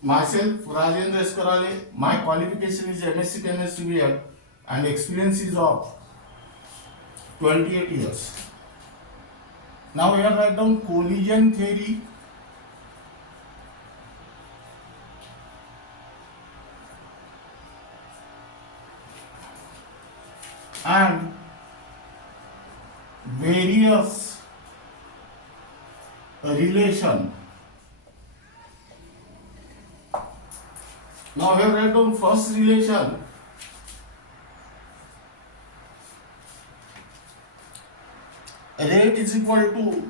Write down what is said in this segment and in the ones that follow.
Myself, Rajendra Eskarale, my qualification is MSc Chemistry BL and experience is of 28 years. Now here write down collision theory and various relation. Now here write down first relation. Rate is equal to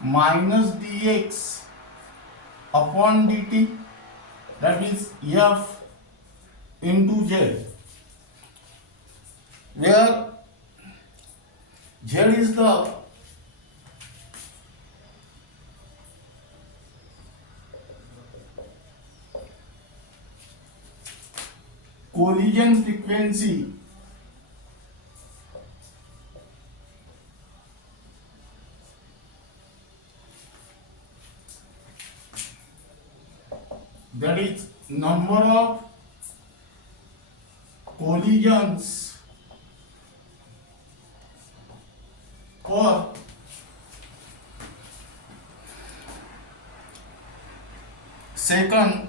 minus dx upon dt, that is f into z, where z is the collision frequency that is number of collisions per second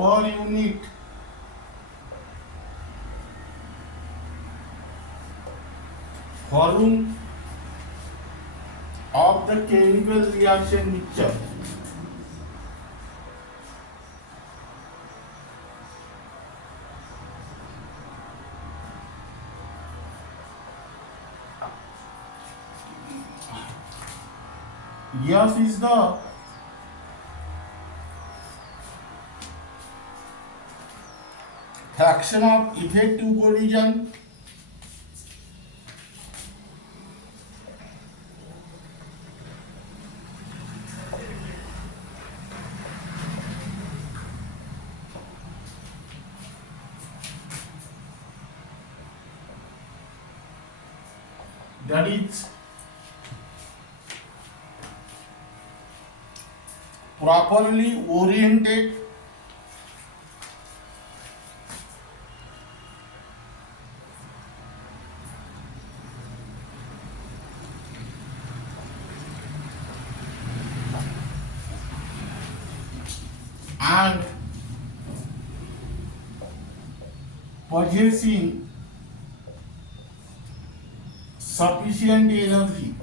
per unit volume of the chemical reaction mixture. F is the fraction of effective collision that is properly oriented and possessing sufficient energy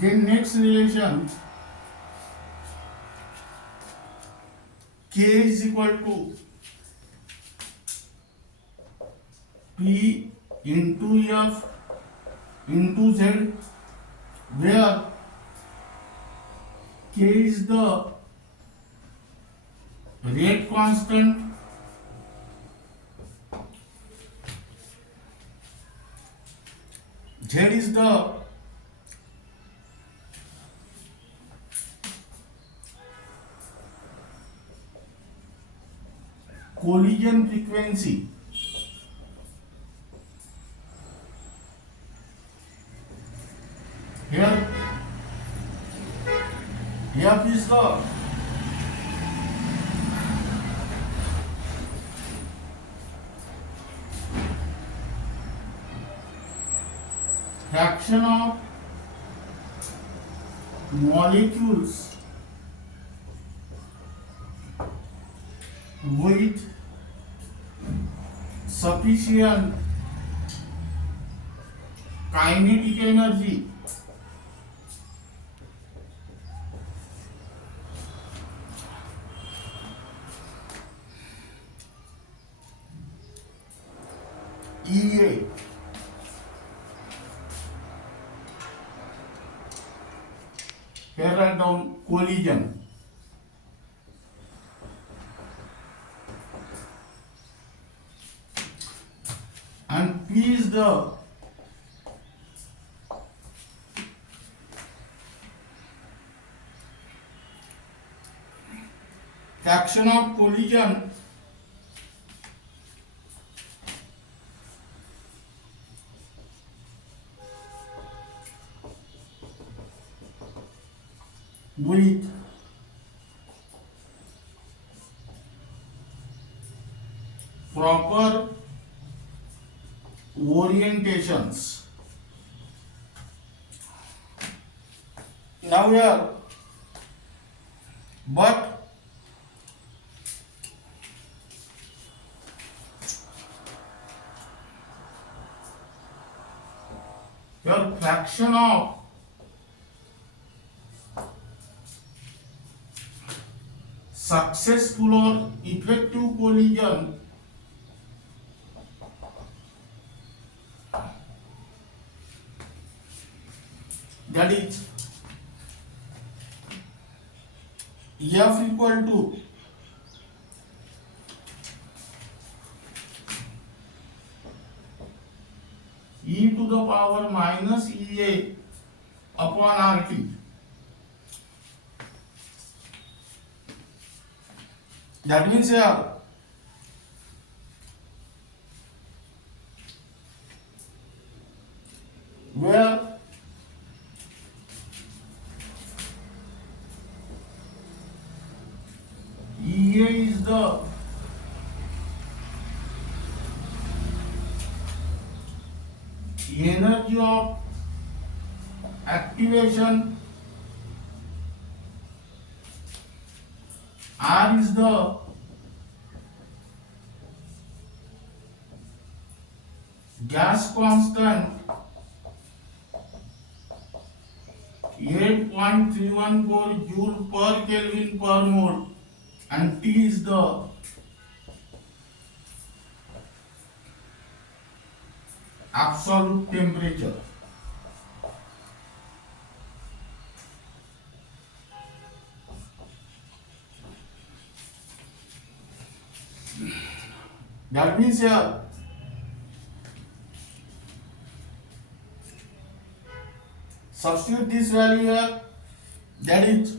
Then next relation, K is equal to P into F into Z, where K is the rate constant, Z is the collision frequency, here F is the fraction of molecules with sufficient kinetic energy EA. Here write down collision. And P is the fraction of collision with proper orientations. Now here, but your fraction of successful or effective collision that is F equal to e to the power minus EA upon RT. That means here where EA is the energy of activation, R is the gas constant, 8.314 joule per Kelvin per mole, and T is the absolute temperature. That means here substitute this value here, that is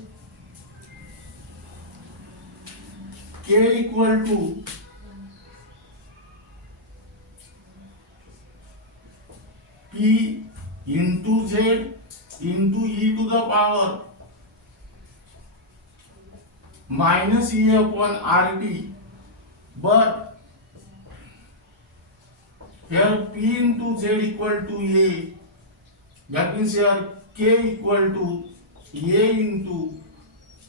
K equal to P into Z into e to the power minus E upon RT, but here P into Z equal to A, that means here K equal to A into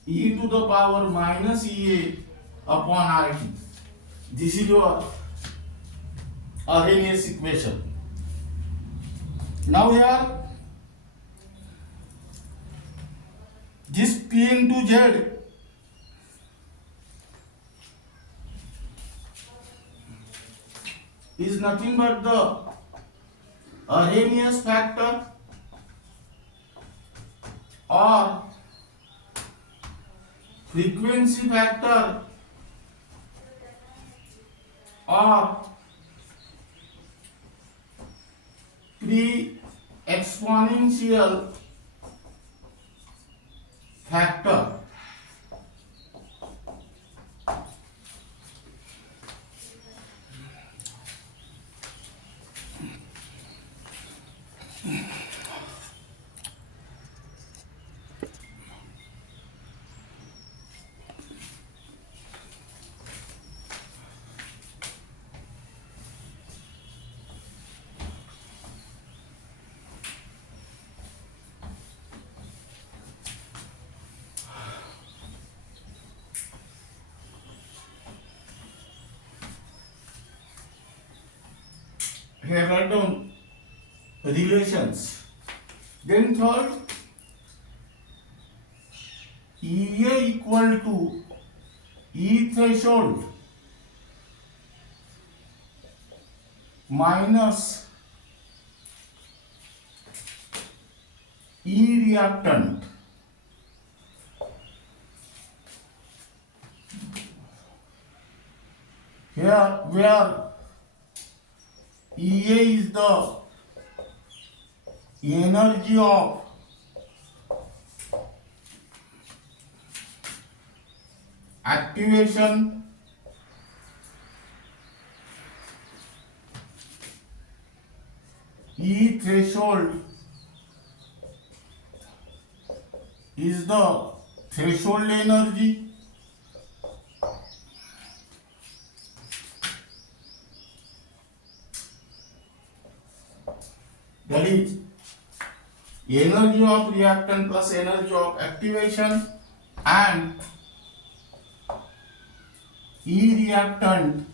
e to the power minus EA upon RT. This is your Arrhenius equation. Now here this P into Z is nothing but the Arrhenius factor or frequency factor or pre-exponential factor. Here write down relations. Then third, EA equal to E threshold minus E reactant. Here where EA is the energy of activation, E threshold is the threshold energy, that is energy of reactant plus energy of activation, and E reactant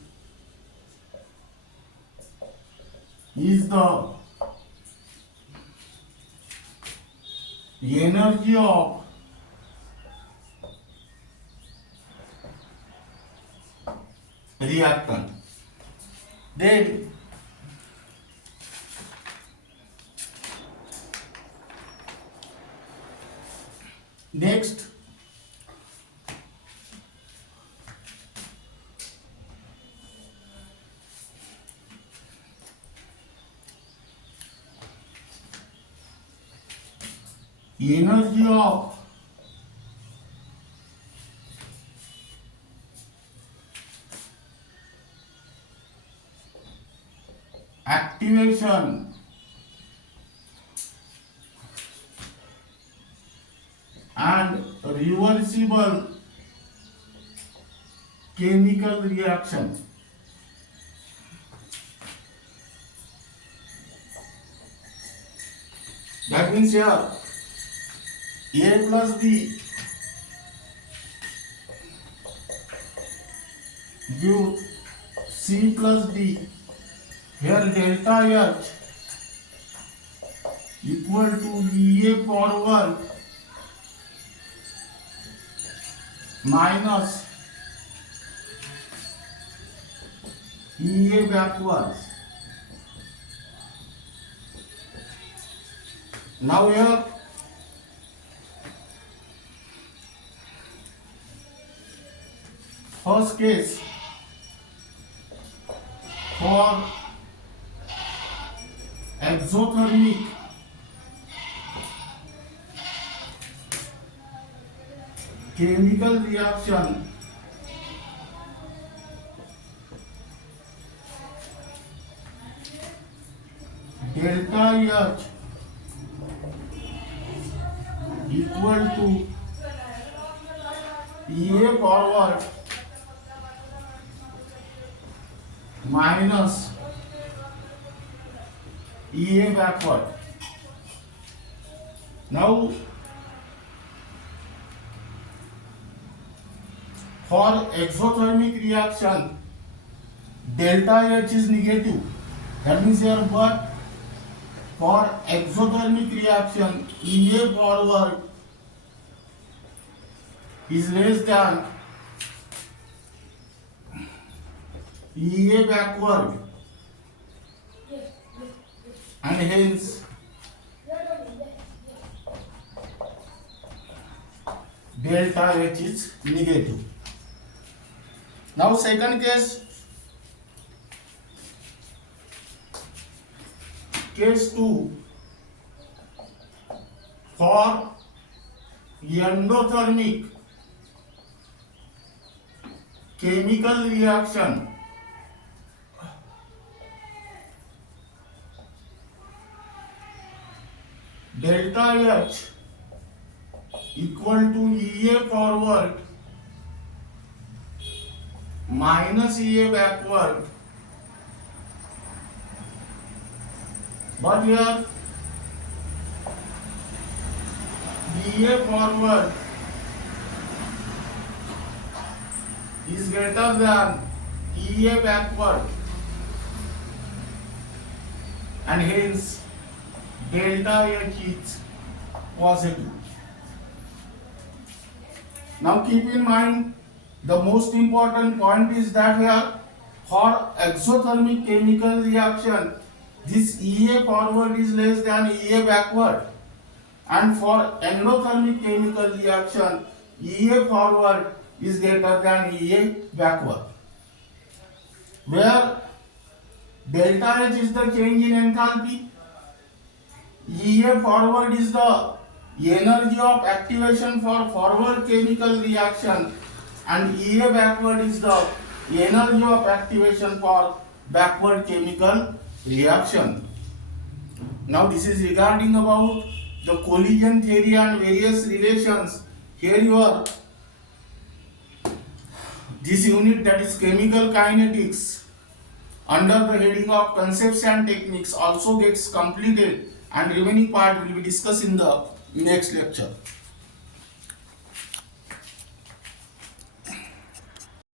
is the energy of reactant. Then next, energy of activation and reversible chemical reaction. That means here A plus B give C plus D. Here delta H equal to EA forward minus EA backwards. Now here first case for exothermic chemical reaction delta H equal to EA forward minus EA backward. Now for exothermic reaction delta H is negative. That means here, but for exothermic reaction EA forward is less than EA backward, and hence delta H is negative. Now second case, case 2 for endothermic chemical reaction delta H equal to EA forward minus EA backward, but here EA forward is greater than EA backward, and hence delta H is positive. Now keep in mind, the most important point is that here For exothermic chemical reaction, this EA forward is less than EA backward, and for endothermic chemical reaction, EA forward is greater than EA backward, where delta H is the change in enthalpy. EA forward is the energy of activation for forward chemical reaction, and EA backward is the energy of activation for backward chemical reaction. Now this is regarding about the collision theory and various relations. Here you are, this unit, that is chemical kinetics, under the heading of concepts and techniques, also gets completed, and remaining part will be discussed in the next lecture.